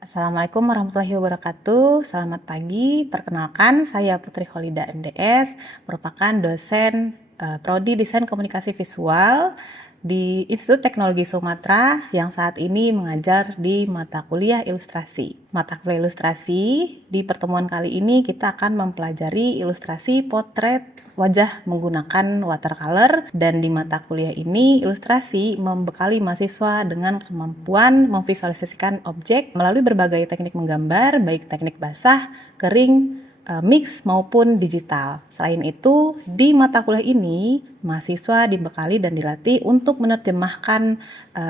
Assalamualaikum warahmatullahi wabarakatuh. Selamat pagi. Perkenalkan, saya Putri Kholida MDS, merupakan dosen Prodi Desain Komunikasi Visual di Institut Teknologi Sumatera yang saat ini mengajar di mata kuliah ilustrasi. Mata kuliah ilustrasi, di pertemuan kali ini kita akan mempelajari ilustrasi potret wajah menggunakan watercolor, dan di mata kuliah ini ilustrasi membekali mahasiswa dengan kemampuan memvisualisasikan objek melalui berbagai teknik menggambar, baik teknik basah, kering, mix maupun digital. Selain itu, di mata kuliah ini mahasiswa dibekali dan dilatih untuk menerjemahkan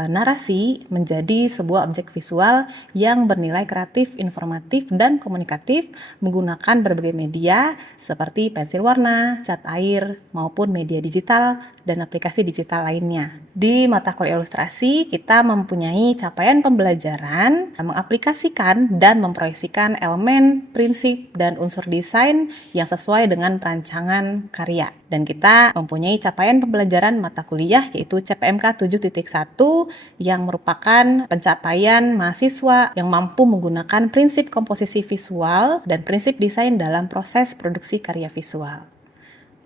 narasi menjadi sebuah objek visual yang bernilai kreatif, informatif, dan komunikatif menggunakan berbagai media seperti pensil warna, cat air, maupun media digital dan aplikasi digital lainnya. Di mata kuliah ilustrasi, kita mempunyai capaian pembelajaran mengaplikasikan dan memproyeksikan elemen, prinsip, dan unsur desain yang sesuai dengan perancangan karya. Dan kita mempunyai capaian pembelajaran mata kuliah yaitu CPMK 7.1 yang merupakan pencapaian mahasiswa yang mampu menggunakan prinsip komposisi visual dan prinsip desain dalam proses produksi karya visual.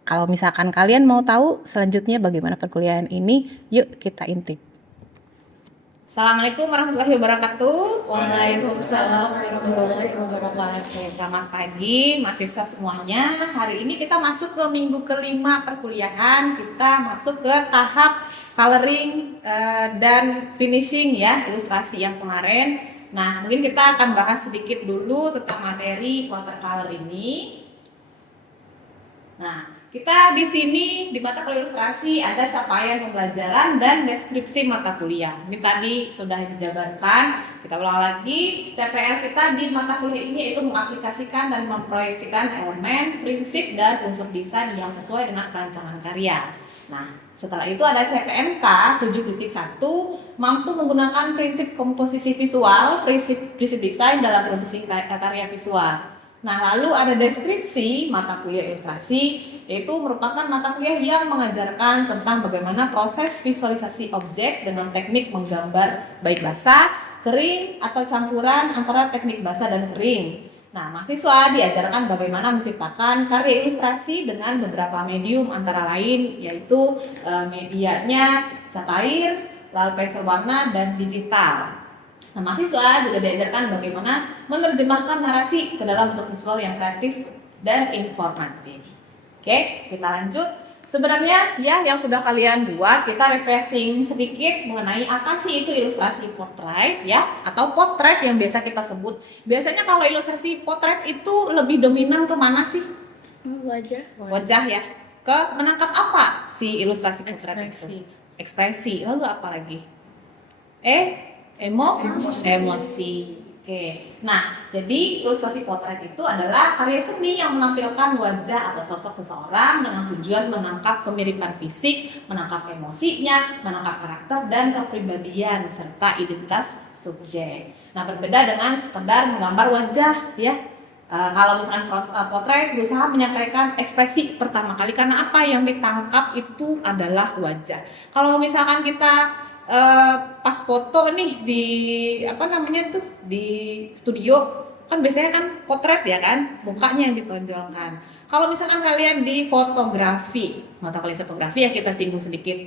Kalau misalkan kalian mau tahu selanjutnya bagaimana perkuliahan ini, yuk kita intip. Assalamualaikum warahmatullahi wabarakatuh. Waalaikumsalam warahmatullahi wabarakatuh. Selamat pagi mahasiswa semuanya. Hari ini kita masuk ke minggu kelima perkuliahan. Kita masuk ke tahap coloring dan finishing ya, ilustrasi yang kemarin. Nah, mungkin kita akan bahas sedikit dulu tentang materi watercolor ini. Nah, kita di sini di mata kuliah ilustrasi ada capaian pembelajaran dan deskripsi mata kuliah. Ini tadi sudah dijabarkan. Kita ulang lagi. CPL kita di mata kuliah ini yaitu mengaplikasikan dan memproyeksikan elemen, prinsip, dan unsur desain yang sesuai dengan perancangan karya. Nah, setelah itu ada CPMK 7.1 mampu menggunakan prinsip komposisi visual, prinsip desain dalam produksi karya visual. Nah, lalu ada deskripsi mata kuliah ilustrasi, yaitu merupakan mata kuliah yang mengajarkan tentang bagaimana proses visualisasi objek dengan teknik menggambar baik basah, kering, atau campuran antara teknik basah dan kering. Nah, mahasiswa diajarkan bagaimana menciptakan karya ilustrasi dengan beberapa medium antara lain, yaitu medianya cat air, lalu pensil warna, dan digital. Nah, mahasiswa juga diajarkan bagaimana menerjemahkan narasi ke dalam bentuk visual yang kreatif dan informatif. Oke, kita lanjut. Sebenarnya ya yang sudah kalian buat, kita refreshing sedikit mengenai apa sih itu ilustrasi potret ya, atau potret yang biasa kita sebut. Biasanya kalau ilustrasi potret itu lebih dominan ke mana sih? Wajah ya. Ke menangkap apa si ilustrasi potret itu? Ekspresi. Lalu apa lagi? Emosi. Oke. Nah, jadi ilustrasi potret itu adalah karya seni yang menampilkan wajah atau sosok seseorang dengan tujuan menangkap kemiripan fisik, menangkap emosinya, menangkap karakter dan kepribadian serta identitas subjek. Nah, berbeda dengan sekedar menggambar wajah ya. Kalau misalkan potret berusaha menyampaikan ekspresi pertama kali, karena apa yang ditangkap itu adalah wajah. Kalau misalkan kita pas foto nih di di studio kan biasanya kan potret ya kan, mukanya yang ditonjolkan. Kalau misalkan kalian di fotografi, mata kuliah fotografi ya kita singgung sedikit,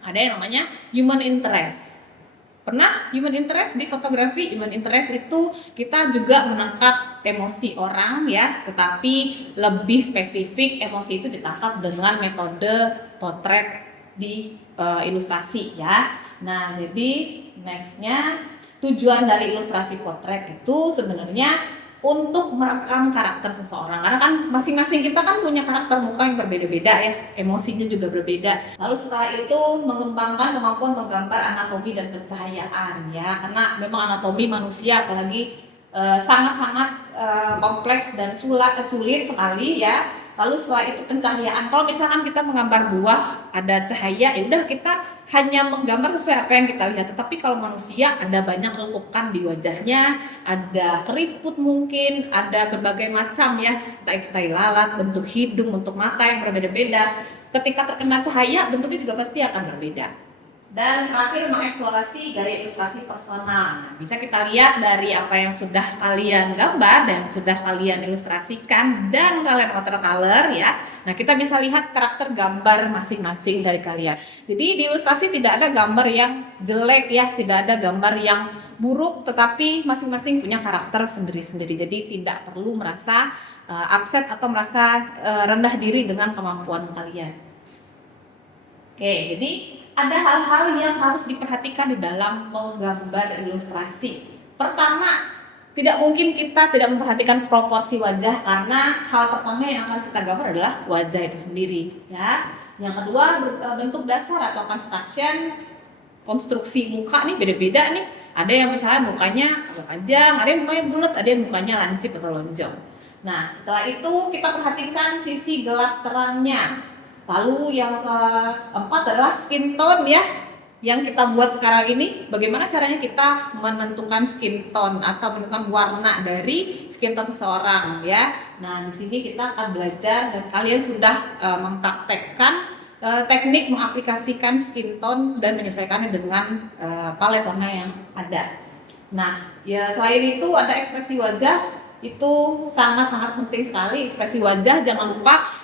ada yang namanya human interest. Pernah human interest di fotografi? Human interest itu kita juga menangkap emosi orang ya, tetapi lebih spesifik emosi itu ditangkap dengan metode potret di ilustrasi ya. Nah, jadi nextnya tujuan dari ilustrasi potret itu sebenarnya untuk merekam karakter seseorang, karena kan masing-masing kita kan punya karakter muka yang berbeda-beda ya, emosinya juga berbeda. Lalu setelah itu mengembangkan kemampuan menggambar anatomi dan pencahayaan ya, karena memang anatomi manusia apalagi sangat-sangat kompleks dan sulit sekali ya. Lalu setelah itu pencahayaan, kalau misalkan kita menggambar buah ada cahaya, ya udah kita hanya menggambar sesuai apa yang kita lihat. Tetapi kalau manusia ada banyak lekukan di wajahnya, ada keriput mungkin, ada berbagai macam ya, entah itu tai lalat, bentuk hidung, bentuk mata yang berbeda-beda. Ketika terkena cahaya bentuknya juga pasti akan berbeda. Dan terakhir mengeksplorasi gaya ilustrasi personal. Nah, bisa kita lihat dari apa yang sudah kalian gambar dan sudah kalian ilustrasikan dan kalian watercolor ya. Nah, kita bisa lihat karakter gambar masing-masing dari kalian. Jadi di ilustrasi tidak ada gambar yang jelek ya, tidak ada gambar yang buruk, tetapi masing-masing punya karakter sendiri-sendiri. Jadi tidak perlu merasa upset atau merasa rendah diri dengan kemampuan kalian. Oke, jadi ada hal-hal yang harus diperhatikan di dalam menggambar ilustrasi. Pertama, tidak mungkin kita tidak memperhatikan proporsi wajah karena hal pertama yang akan kita gambar adalah wajah itu sendiri, ya. Yang kedua, bentuk dasar atau construction, konstruksi muka nih beda-beda nih. Ada yang misalnya mukanya agak panjang, ada yang mukanya bulat, ada yang mukanya lancip atau lonjong. Nah, setelah itu kita perhatikan sisi gelap terangnya. Lalu yang keempat adalah skin tone ya, yang kita buat sekarang ini. Bagaimana caranya kita menentukan skin tone atau menentukan warna dari skin tone seseorang ya. Nah, di sini kita akan belajar dan kalian sudah mempraktekkan teknik mengaplikasikan skin tone dan menyesuaikannya dengan palet warna yang ada. Nah, ya selain itu ada ekspresi wajah, itu sangat-sangat penting sekali ekspresi wajah. Jangan lupa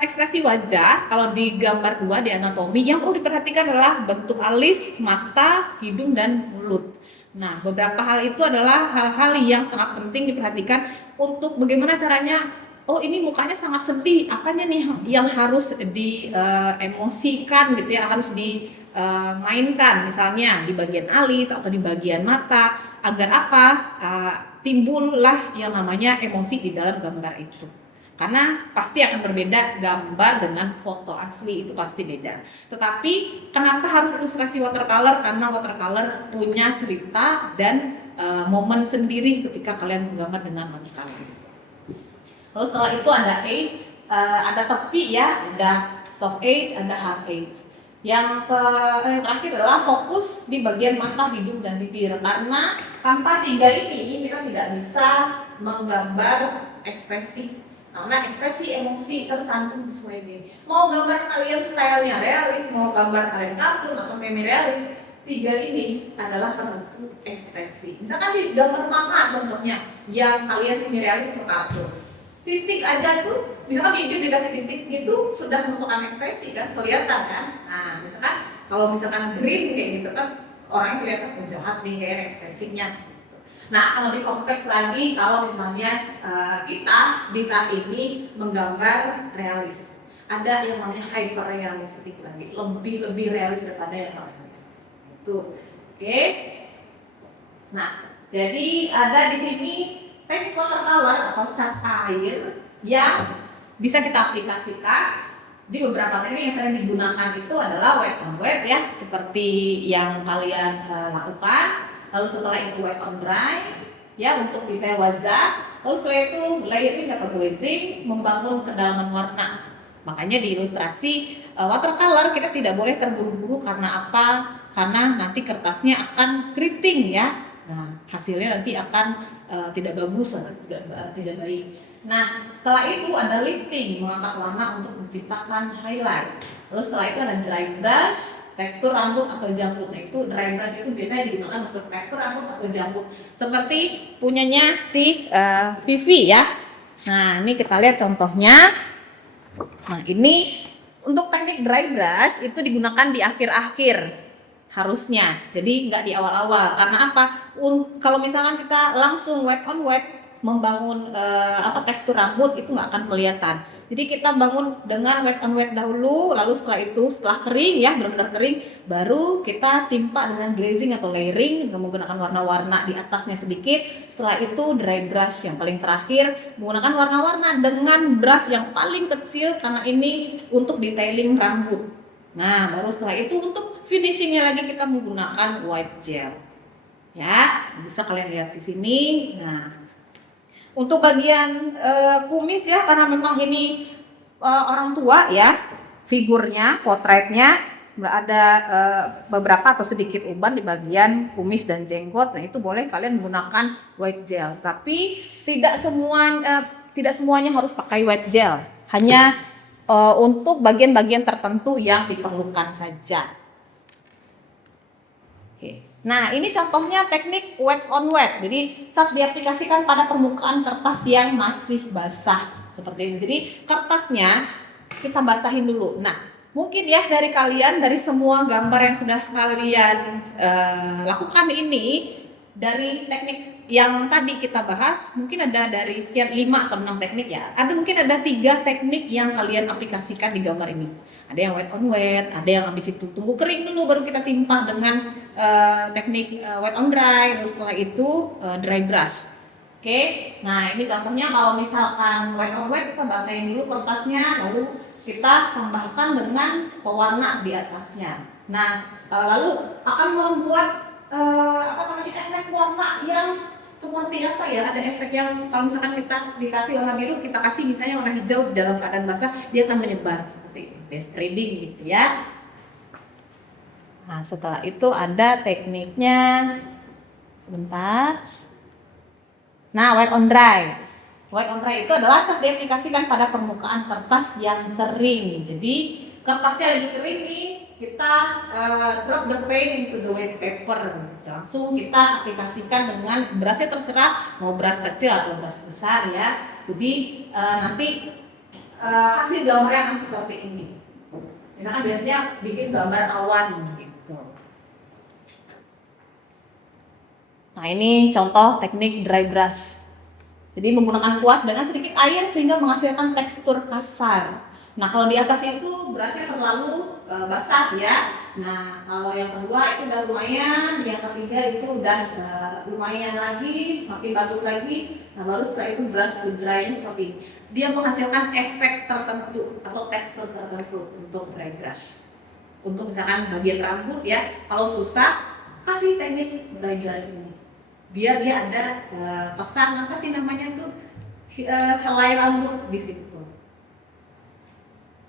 ekspresi wajah kalau di gambar 2 di anatomi yang perlu diperhatikan adalah bentuk alis, mata, hidung, dan mulut. Nah, beberapa hal itu adalah hal-hal yang sangat penting diperhatikan untuk bagaimana caranya, oh ini mukanya sangat sedih, apanya nih yang harus diemosikan gitu ya, harus dimainkan misalnya di bagian alis atau di bagian mata, agar apa? Timbullah yang namanya emosi di dalam gambar itu. Karena pasti akan berbeda gambar dengan foto asli, itu pasti beda. Tetapi kenapa harus ilustrasi watercolor? Karena watercolor punya cerita dan momen sendiri ketika kalian menggambar dengan watercolor. Lalu setelah itu ada edge, ada tepi ya, ada soft edge, ada hard edge. Yang terakhir adalah fokus di bagian mata, hidung, dan bibir. Karena tanpa tiga ini kita tidak bisa menggambar ekspresi. Karena ekspresi emosi tercantum di semua ini. Mau gambar kalian stylenya realis, mau gambar kalian kartun atau semi realis, tiga ini adalah penentu ekspresi. Misalkan di gambar mata contohnya, yang kalian semi realis atau kartun, titik aja tuh, misalkan bibir dikasih titik itu sudah merupakan ekspresi kan, kelihatan kan. Nah, misalkan green kayak gitu kan, orang kelihatan jahat nih kayak ekspresinya. Nah, kalau lebih kompleks lagi, kalau misalnya kita di saat ini menggambar realis, ada yang namanya hyper realistik lagi, lebih realis daripada yang realis. Itu, oke. Nah, jadi ada di sini teknik watercolor atau cat air yang bisa kita aplikasikan di beberapa teknik. Yang sering digunakan itu adalah wet on wet ya, seperti yang kalian lakukan. Lalu setelah itu wet on dry ya untuk detail wajah. Lalu setelah itu layering atau glazing, membangun kedalaman warna. Makanya di ilustrasi watercolor kita tidak boleh terburu-buru. Karena apa? Karena nanti kertasnya akan keriting ya. Nah, hasilnya nanti akan tidak bagus atau tidak baik. Nah, setelah itu ada lifting, mengangkat warna untuk menciptakan highlight. Lalu setelah itu ada dry brush, tekstur rambut atau janggut. Nah, itu dry brush itu biasanya digunakan untuk tekstur rambut atau janggut. Seperti punyanya si Vivi ya. Nah, ini kita lihat contohnya. Nah, ini untuk teknik dry brush itu digunakan di akhir-akhir harusnya. Jadi nggak di awal-awal. Karena apa? Kalau misalkan kita langsung wet on wet membangun tekstur rambut itu nggak akan kelihatan. Jadi kita bangun dengan wet on wet dahulu, lalu setelah kering ya, benar-benar kering, baru kita timpa dengan glazing atau layering dengan menggunakan warna-warna di atasnya sedikit. Setelah itu dry brush yang paling terakhir, menggunakan warna-warna dengan brush yang paling kecil karena ini untuk detailing rambut. Nah, baru setelah itu untuk finishingnya lagi kita menggunakan white gel. Ya, bisa kalian lihat di sini. Nah, untuk bagian kumis ya, karena memang ini orang tua ya, figurnya, potretnya ada beberapa atau sedikit uban di bagian kumis dan jenggot. Nah, itu boleh kalian menggunakan white gel. Tapi tidak semuanya harus pakai white gel. Hanya untuk bagian-bagian tertentu yang diperlukan saja. Nah, ini contohnya teknik wet on wet. Jadi, cat diaplikasikan pada permukaan kertas yang masih basah. Seperti ini. Jadi, kertasnya kita basahin dulu. Nah, mungkin ya dari kalian, dari semua gambar yang sudah kalian lakukan ini, dari teknik yang tadi kita bahas, mungkin ada dari sekian 5 atau 6 teknik ya. Mungkin ada 3 teknik yang kalian aplikasikan di gambar ini. Ada yang wet on wet, ada yang habis itu tunggu kering dulu baru kita timpa dengan teknik wet on dry, lalu setelah itu dry brush. Oke, nah ini contohnya kalau misalkan wet on wet kita basahin dulu kertasnya, lalu kita tambahkan dengan pewarna di atasnya. Nah, lalu akan membuat efek warna yang seperti apa ya? Ada efek yang kalau misalkan kita dikasih warna biru, kita kasih misalnya warna hijau dalam keadaan basah, dia akan menyebar seperti itu, spreading gitu ya. Nah, setelah itu ada tekniknya. Sebentar. Nah, wet on dry. Wet on dry itu adalah cat diaplikasikan pada permukaan kertas yang kering. Jadi kertasnya lagi kering nih, kita drop the paint into the wet paper. Langsung kita aplikasikan dengan brushnya terserah, mau brush kecil atau brush besar ya. Jadi nanti hasil gambarnya akan seperti ini. Misalkan biasanya bikin gambar awan gitu. Nah, ini contoh teknik dry brush. Jadi menggunakan kuas dengan sedikit air sehingga menghasilkan tekstur kasar. Nah, kalau di atas itu brushnya terlalu basah ya. Nah, kalau yang kedua itu udah lumayan, yang ketiga itu udah lumayan lagi, makin bagus lagi. Nah, baru setelah itu brush to dry-nya seperti ini. Dia menghasilkan efek tertentu atau tekstur tertentu untuk dry brush. Untuk misalkan bagian rambut ya, kalau susah kasih teknik dry brush ini. Biar dia ada pesan apa sih namanya itu helai rambut di situ.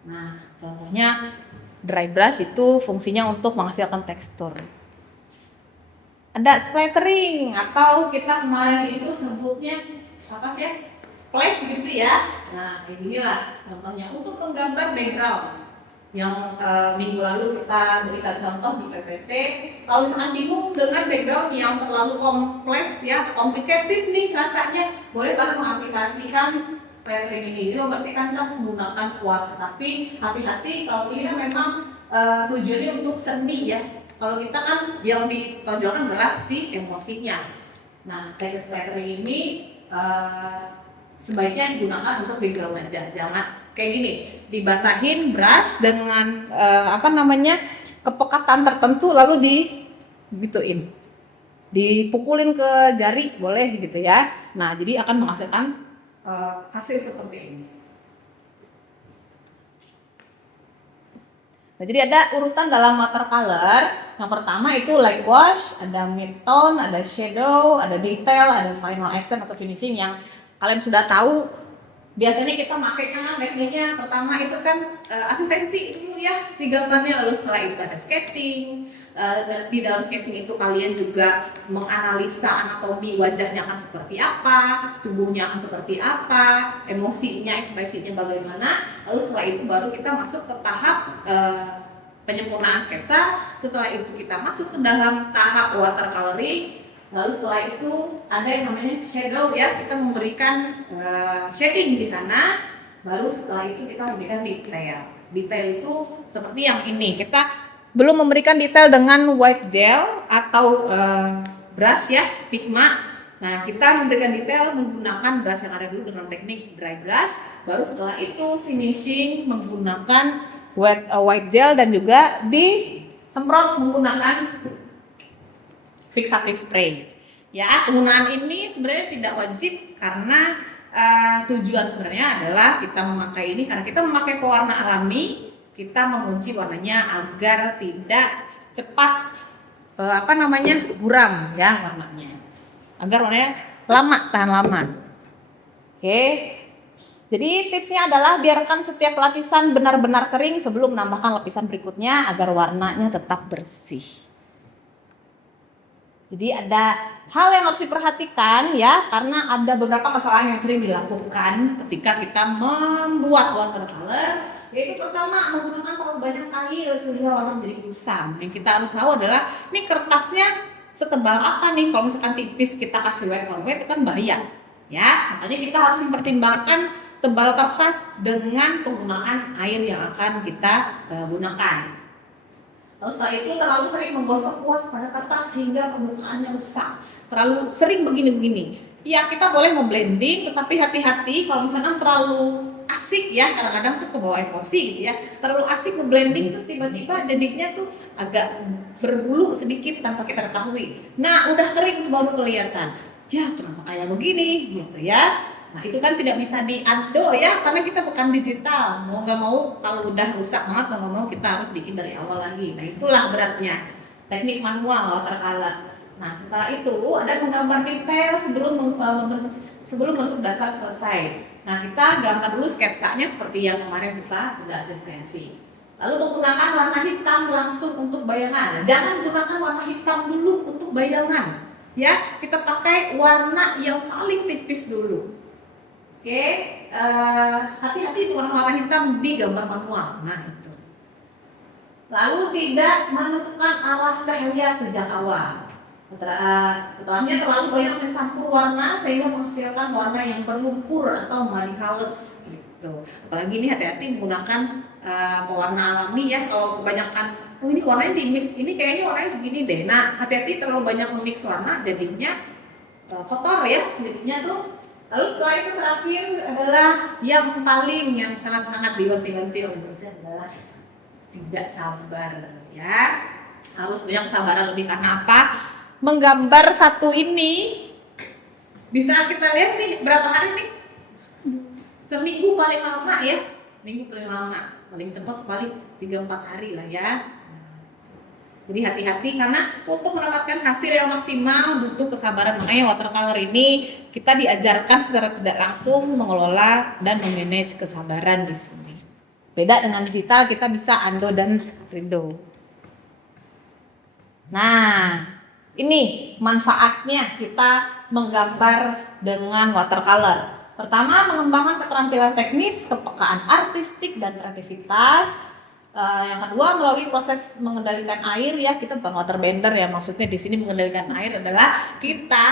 Nah, contohnya dry brush itu fungsinya untuk menghasilkan tekstur. Ada splattering atau kita kemarin itu sebutnya apa sih ya? Splash gitu ya. Nah, inilah contohnya untuk menggambar background. Yang minggu lalu kita berikan contoh di PPT. Kalau misalkan bingung dengan background yang terlalu kompleks ya, atau complicated nih rasanya, boleh kan mengaplikasikan splattering ini. Jadi membersihkan cat menggunakan kuas. Tapi hati-hati kalau ini kan memang tujuannya untuk seni ya. Kalau kita kan yang ditonjolkan adalah si emosinya. Nah, teknik splattering ini sebaiknya digunakan untuk background aja, jangan kayak gini dibasahin brush dengan kepekatan tertentu lalu digituin, dipukulin ke jari boleh gitu ya. Nah, jadi akan menghasilkan hasil seperti ini. Nah, jadi ada urutan dalam watercolor. Yang pertama itu light wash, ada mid tone, ada shadow, ada detail, ada final accent atau finishing yang kalian sudah tahu. Biasanya kita makainya tekniknya pertama itu kan asistensi dulu ya si gambarnya, lalu setelah itu ada sketching. Di dalam sketching itu kalian juga menganalisa anatomi wajahnya akan seperti apa, tubuhnya akan seperti apa, emosinya, ekspresinya bagaimana. Lalu setelah itu baru kita masuk ke tahap penyempurnaan sketsa. Setelah itu kita masuk ke dalam tahap watercoloring. Lalu setelah itu ada yang namanya shadow ya, kita memberikan shading di sana. Baru setelah itu kita memberikan detail. Detail itu seperti yang ini. Kita belum memberikan detail dengan white gel atau brush ya, Pigma. Nah, kita memberikan detail menggunakan brush yang ada dulu dengan teknik dry brush. Baru setelah itu finishing menggunakan white gel dan juga disemprot menggunakan fixative spray. Ya, penggunaan ini sebenarnya tidak wajib karena tujuan sebenarnya adalah kita memakai ini karena kita memakai pewarna alami, kita mengunci warnanya agar tidak cepat buram ya warnanya. Agar warnanya tahan lama. Oke. Jadi tipsnya adalah biarkan setiap lapisan benar-benar kering sebelum menambahkan lapisan berikutnya agar warnanya tetap bersih. Jadi ada hal yang harus diperhatikan ya, karena ada beberapa kesalahan yang sering dilakukan ketika kita membuat watercolor. Yaitu pertama, menggunakan terlalu banyak kayu sehingga warna menjadi kusam. Yang kita harus tahu adalah ini kertasnya setebal apa nih. Kalau misalkan tipis kita kasih white on white itu kan bahaya ya, makanya kita harus mempertimbangkan tebal kertas dengan penggunaan air yang akan kita gunakan. Lalu setelah itu terlalu sering menggosok kuas pada kertas sehingga permukaannya rusak. Terlalu sering begini-begini. Ya kita boleh ngeblending, tetapi hati-hati kalau misalkan terlalu asik ya, kadang-kadang tuh kebawa emosi gitu ya. Terlalu asik ngeblending terus tiba-tiba jadinya tuh agak berbulu sedikit tanpa kita ketahui. Nah udah kering tuh baru kelihatan. Ya kenapa kayak begini gitu ya. Nah itu kan tidak bisa di-undo ya, karena kita bukan digital. Mau nggak mau kalau udah rusak banget, mau nggak mau kita harus bikin dari awal lagi. Nah itulah beratnya teknik manual watercolor. Nah setelah itu ada menggambar detail sebelum bentuk dasar selesai. Nah kita gambar dulu sketsanya seperti yang kemarin kita sudah asistensi. Lalu menggunakan warna hitam langsung untuk bayangan. Jangan gunakan warna hitam dulu untuk bayangan. Ya, kita pakai warna yang paling tipis dulu. Oke, hati-hati itu warna hitam di gambar manual. Nah itu. Lalu tidak menentukan arah cahaya sejak awal. Setelahnya terlalu banyak mencampur warna sehingga menghasilkan warna yang berlumpur atau multicolors gitu. Apalagi ini hati-hati menggunakan pewarna alami ya. Kalau kebanyakan, oh ini warnanya di mix, ini kayaknya warnanya begini deh. Nah hati-hati terlalu banyak memix warna jadinya kotor ya kulitnya tuh. Lalu setelah itu terakhir adalah yang sangat-sangat diwanti-wanti oleh dosen adalah tidak sabar ya. Harus banyak kesabaran lebih, karena apa? Menggambar satu ini bisa kita lihat nih berapa hari nih? Seminggu paling lama ya. Minggu paling lama, paling cepat paling 3-4 hari lah ya. Jadi hati-hati karena untuk mendapatkan hasil yang maksimal butuh kesabaran. Makanya watercolor ini kita diajarkan secara tidak langsung mengelola dan memanage kesabaran di sini. Beda dengan digital, kita bisa undo dan redo. Nah, ini manfaatnya kita menggambar dengan watercolor. Pertama, mengembangkan keterampilan teknis, kepekaan artistik dan kreativitas. Yang kedua, melalui proses mengendalikan air ya, kita bukan waterbender ya, maksudnya di sini mengendalikan air adalah kita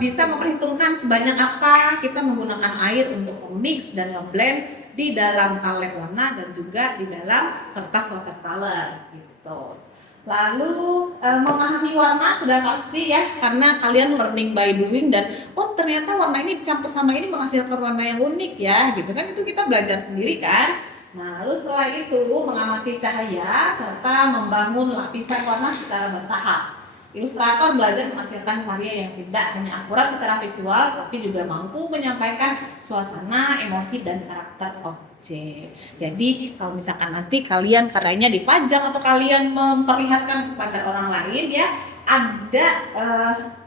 bisa memperhitungkan sebanyak apa kita menggunakan air untuk memix dan ngeblend di dalam palet warna dan juga di dalam kertas watercolor gitu. Lalu memahami warna sudah pasti ya, karena kalian learning by doing dan oh ternyata warna ini dicampur sama ini menghasilkan warna yang unik ya gitu kan, itu kita belajar sendiri kan. Nah lalu setelah itu mengamati cahaya serta membangun lapisan warna secara bertahap. Ilustrator belajar menghasilkan karya yang tidak hanya akurat secara visual tapi juga mampu menyampaikan suasana, emosi dan karakter objek. Jadi kalau misalkan nanti kalian karyanya dipajang atau kalian memperlihatkan kepada orang lain ya, ada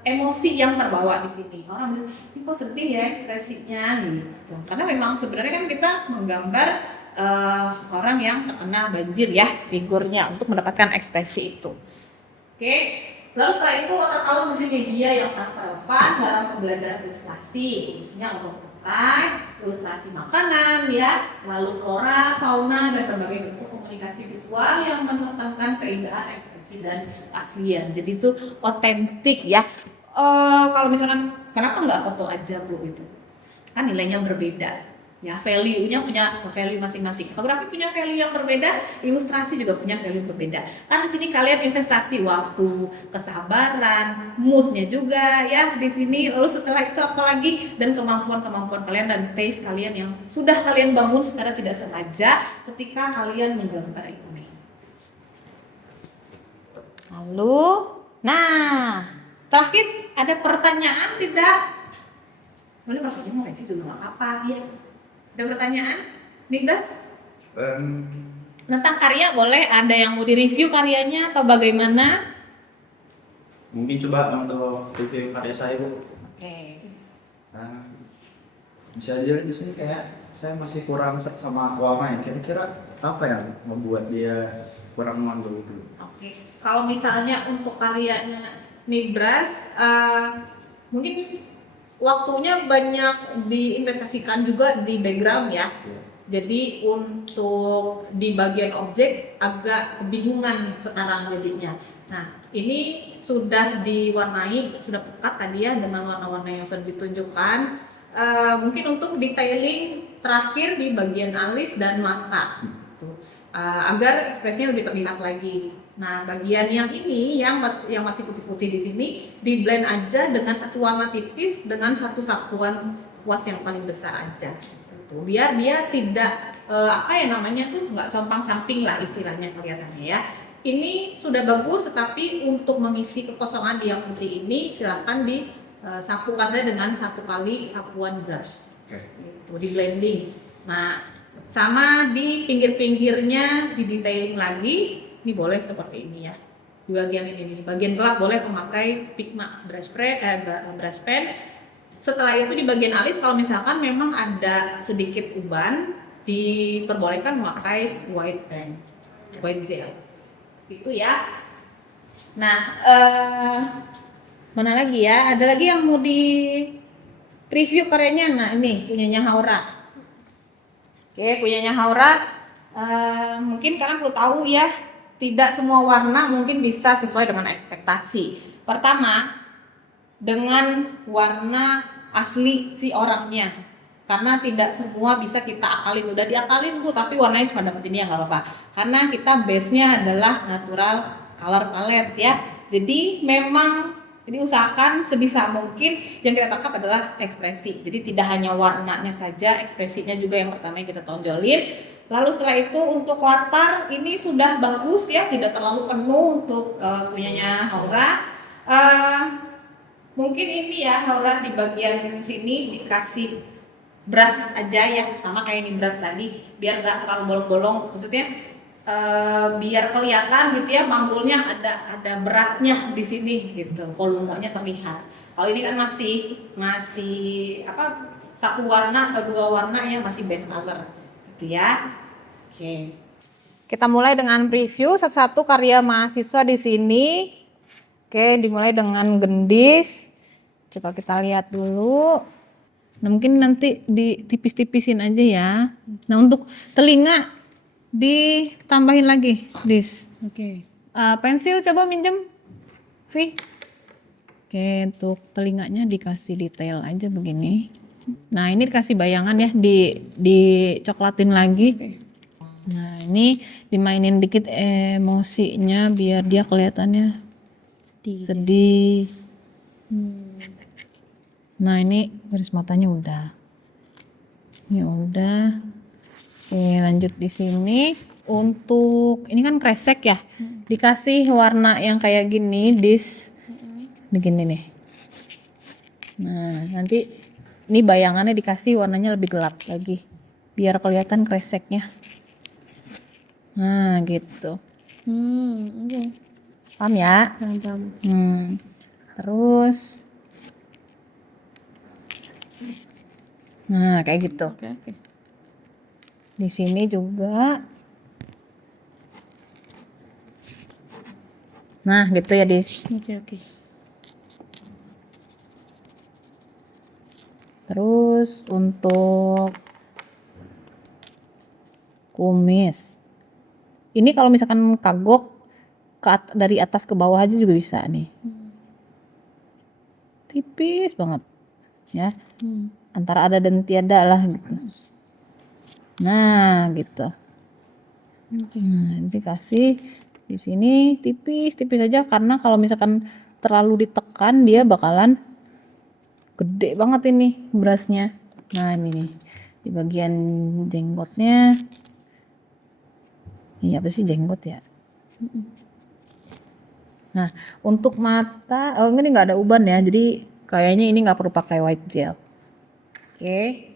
emosi yang terbawa di sini. Orang bilang, ini kok sedih ya ekspresinya gitu. Karena memang sebenarnya kan kita menggambar orang yang terkena banjir ya figurnya untuk mendapatkan ekspresi itu. Oke. Lalu setelah itu watercolor menjadi media yang sangat relevan dalam pembelajaran ilustrasi, khususnya untuk ilustrasi makanan ya, lalu flora, fauna dan berbagai bentuk komunikasi visual yang menentangkan keindahan ekspresi dan keaslian. Jadi itu otentik ya. Kalau misalkan kenapa nggak foto aja Bu gitu? Kan nilainya berbeda. Ya, value-nya punya value masing-masing. Fotografi punya value yang berbeda, ilustrasi juga punya value yang berbeda. Kan di sini kalian investasi waktu, kesabaran, mood-nya juga ya di sini. Lalu setelah itu apalagi dan kemampuan-kemampuan kalian dan taste kalian yang sudah kalian bangun secara tidak sengaja ketika kalian menggambar ini. Lalu, nah, terakhir ada pertanyaan tidak? Boleh pertanyaan aja juga nggak apa-apa ya. Ada pertanyaan? Nikdas? Tentang karya boleh, ada yang mau direview karyanya atau bagaimana? Mungkin coba untuk review karya saya Bu. Oke. Nah, bisa aja di sini kayak saya masih kurang set sama warna. Kira-kira apa yang membuat dia kurang menonjol dulu? Oke. Kalau misalnya untuk karyanya Nikdas, mungkin waktunya banyak diinvestasikan juga di background ya. Jadi untuk di bagian objek agak kebingungan sekarang jadinya. Nah, ini sudah diwarnai, sudah pekat tadi ya dengan warna-warna yang sudah ditunjukkan. Mungkin untuk detailing terakhir di bagian alis dan mata, tuh, agar ekspresinya lebih terlihat lagi. Nah, bagian yang ini yang masih putih-putih di sini di blend aja dengan satu warna tipis dengan satu sapuan kuas yang paling besar aja. Gitu. Biar dia tidak nggak compang-camping lah istilahnya kelihatannya ya. Ini sudah bagus, tetapi untuk mengisi kekosongan di yang putih ini silahkan disapukan saja dengan satu kali sapuan brush. Itu di blending. Nah, sama di pinggir-pinggirnya di detailing lagi. Ini boleh seperti ini ya. Di bagian ini, bagian gelap boleh memakai Pigma brush pen. Setelah itu di bagian alis kalau misalkan memang ada sedikit uban, diperbolehkan memakai white gel. Itu ya. Nah, mana lagi ya? Ada lagi yang mau di preview karyanya. Nah, ini punyanya Haura. Oke, punyanya Haura. Mungkin kalian perlu tahu ya, tidak semua warna mungkin bisa sesuai dengan ekspektasi. Pertama, dengan warna asli si orangnya. Karena tidak semua bisa kita akalin, udah diakalin Bu, tapi warnanya cuma dapat ini ya nggak apa-apa. Karena kita base-nya adalah natural color palette ya. Jadi memang usahakan sebisa mungkin yang kita tangkap adalah ekspresi. Jadi tidak hanya warnanya saja, ekspresinya juga yang pertama yang kita tonjolin. Lalu setelah itu untuk latar ini sudah bagus ya, tidak terlalu penuh untuk punyanya Haura. Mungkin ini ya Haura di bagian sini dikasih brush aja ya, sama kayak ini brush tadi, biar nggak terlalu bolong-bolong, maksudnya biar kelihatan gitu ya, manggulnya ada beratnya di sini gitu, volumenya terlihat. Kalau ini kan masih satu warna atau dua warna yang masih base color gitu ya. Oke. Kita mulai dengan preview satu-satu karya mahasiswa di sini. Oke, dimulai dengan gendis. Coba kita lihat dulu. Nah, mungkin nanti ditipis-tipisin aja ya. Nah, untuk telinga ditambahin lagi, Dis. Oke. Pensil coba minjem, Vi. Oke, untuk telinganya dikasih detail aja begini. Nah, ini dikasih bayangan ya, dicoklatin lagi. Oke. Nah, ini dimainin dikit emosinya biar dia kelihatannya sedih. Nah, ini garis matanya udah. Ini udah. Oke, lanjut di sini. Untuk ini kan kresek ya. Dikasih warna yang kayak gini, begini nih. Nah, nanti ini bayangannya dikasih warnanya lebih gelap lagi. Biar kelihatan kreseknya. Nah, gitu. Oke. Paham ya? Paham. Terus nah, kayak gitu. Oke. Di sini juga. Nah, gitu ya, Dis. Oke. Terus untuk kumis. Ini kalau misalkan kagok dari atas ke bawah aja juga bisa nih. Tipis banget. Ya. Antara ada dan tiada lah gitu. Nah, gitu. Nah, dikasih di sini tipis aja karena kalau misalkan terlalu ditekan dia bakalan gede banget ini brushnya. Nah, ini nih di bagian jenggotnya. Iya, apa sih jenggot ya? Nah, untuk mata, ini nggak ada uban ya, jadi kayaknya ini nggak perlu pakai white gel. Oke,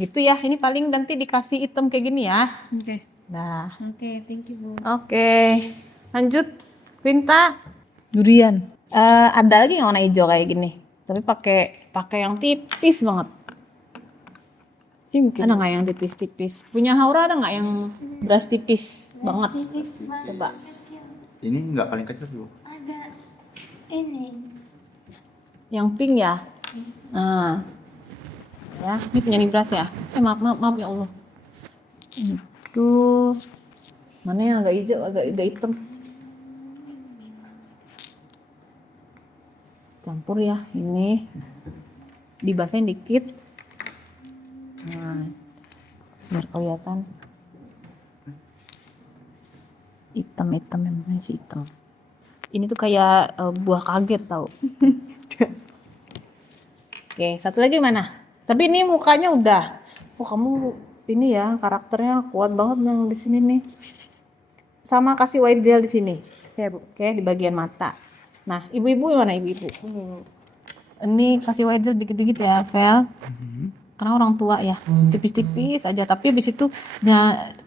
gitu ya. Ini paling nanti dikasih hitam kayak gini ya. Oke. Nah, Oke, thank you, Bu. oke. Lanjut, Pinta. Durian. Ada lagi yang warna hijau kayak gini, tapi pakai yang tipis banget. Ini mungkin. Ada nggak yang tipis-tipis? Punya Haura ada nggak yang brush tipis banget? Coba. Ini nggak paling kecil Bu. Ada ini. Yang pink ya? Nah. Ya, ini punya brush ya? Maaf ya Allah. Itu mana yang agak hijau, agak hitam. campur ya, ini dibasahin dikit. Nah, biar kelihatan hitam-hitam, yang masih hitam. Ini tuh kayak buah kaget tau. Oke, satu lagi mana? Tapi ini mukanya udah. Oh, kamu ini ya karakternya kuat banget yang di sini nih. Sama kasih white gel di sini. Ya, Bu. Oke, di bagian mata. Nah, ibu-ibu mana ibu-ibu? Ini kasih white gel dikit-dikit ya, Vel. Karena orang tua ya, tipis-tipis aja. Tapi habis itu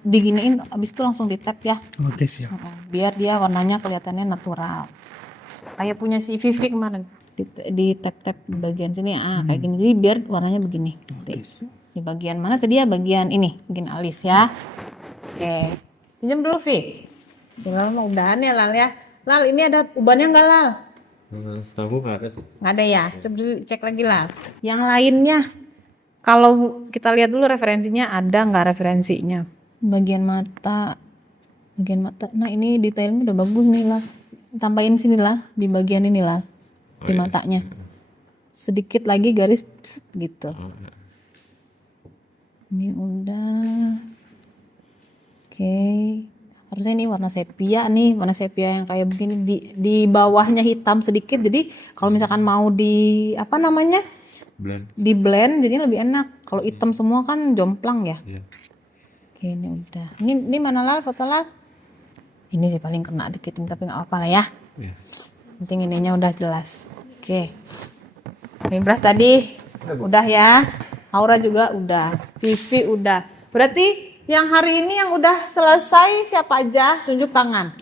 diginiin, habis itu langsung di tap ya. Oke, siap. Biar dia warnanya kelihatannya natural. Kayak punya si Vivi kemarin. Di tap-tap bagian sini, kayak gini. Jadi biar warnanya begini. Di bagian mana tadi ya? Bagian ini, bagian alis ya. Oke, pinjam dulu Vi. Lal mau udahan ya Lal ya. Lal, ini ada ubannya nggak Lal? Setahu nggak ada sih. Nggak ada ya? Coba cek lagi Lal. Yang lainnya, kalau kita lihat dulu referensinya ada nggak referensinya? Bagian mata. Nah ini detailnya udah bagus nih Lal. Tambahin sini lah, di bagian ini Lal. Di matanya. Sedikit lagi garis gitu. Ini udah. Oke. Harusnya ini warna sepia nih, warna sepia yang kayak begini, di bawahnya hitam sedikit. Jadi kalau misalkan mau di di blend jadi lebih enak. Kalau hitam semua kan jomplang ya. Oke, ini udah. Ini mana Lal, foto Lal? Ini sih paling kena dikit tapi nggak apa lah ya. Penting ininya udah jelas. Oke. Mibras tadi udah ya. Aura juga udah. Vivi udah. Berarti yang hari ini yang udah selesai siapa aja? Tunjuk tangan.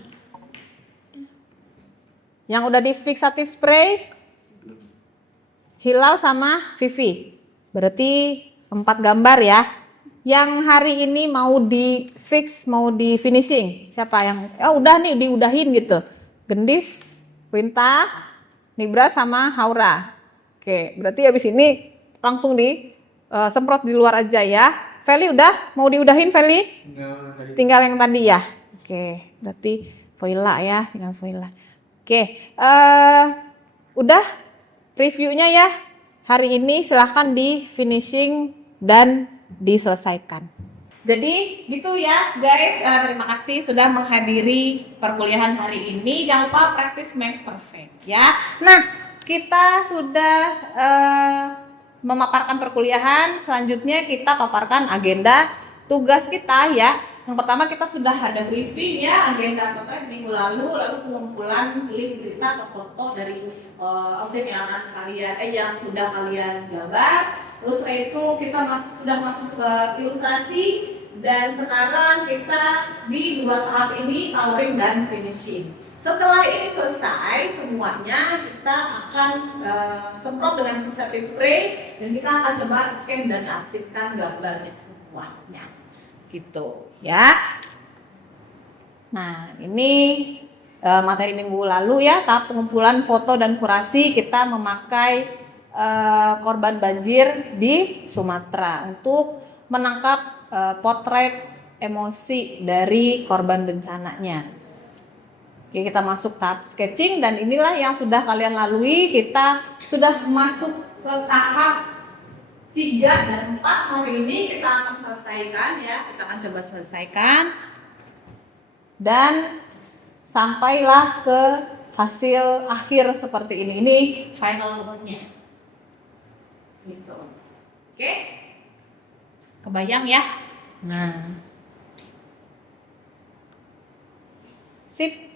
Yang udah di fixative spray? Hilal sama Vivi. Berarti 4 gambar ya. Yang hari ini mau di fix, mau di finishing. Siapa yang udah nih diudahin gitu. Gendis, Winta, Nibra sama Haura. Oke, berarti habis ini langsung di semprot di luar aja ya. Feli udah? Mau diudahin Feli? Tinggal yang tadi ya? Oke, berarti Voila ya, tinggal Voila. Oke, udah reviewnya ya. Hari ini silahkan di finishing dan diselesaikan. Jadi gitu ya guys, terima kasih sudah menghadiri perkuliahan hari ini. Jangan lupa practice makes perfect ya. Nah, kita sudah memaparkan perkuliahan, selanjutnya kita paparkan agenda tugas kita ya. Yang pertama kita sudah ada briefing ya, agenda potret minggu lalu pengumpulan link berita atau foto dari objek yang akan yang sudah kalian gambar. Terus setelah itu kita sudah masuk ke ilustrasi dan sekarang kita di 2 tahap ini coloring dan finishing. Setelah ini selesai semuanya, kita akan semprot dengan fixative spray dan kita akan coba scan dan arsipkan gambarnya semuanya, gitu ya. Nah ini materi minggu lalu ya, tahap pengumpulan foto dan kurasi. Kita memakai korban banjir di Sumatera untuk menangkap potret emosi dari korban bencananya. Oke, kita masuk tahap sketching dan inilah yang sudah kalian lalui. Kita sudah masuk ke tahap 3 dan 4 hari ini kita akan selesaikan ya. Kita akan coba selesaikan dan sampailah ke hasil akhir seperti ini. Ini final look-nya. Gitu. Oke. Kebayang ya? Nah. Sip.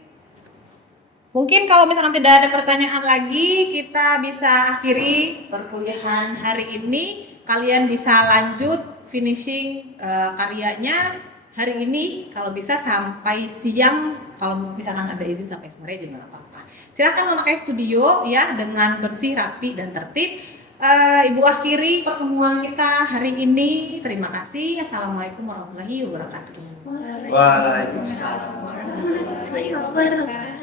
Mungkin kalau misalkan tidak ada pertanyaan lagi, kita bisa akhiri perkuliahan hari ini. Kalian bisa lanjut finishing karyanya hari ini. Kalau bisa sampai siang, kalau misalkan ada izin sampai sore juga nggak apa-apa. Silakan memakai studio ya dengan bersih, rapi dan tertib. Ibu akhiri pertemuan kita hari ini. Terima kasih. Assalamualaikum warahmatullahi wabarakatuh. Waalaikumsalam warahmatullahi wabarakatuh.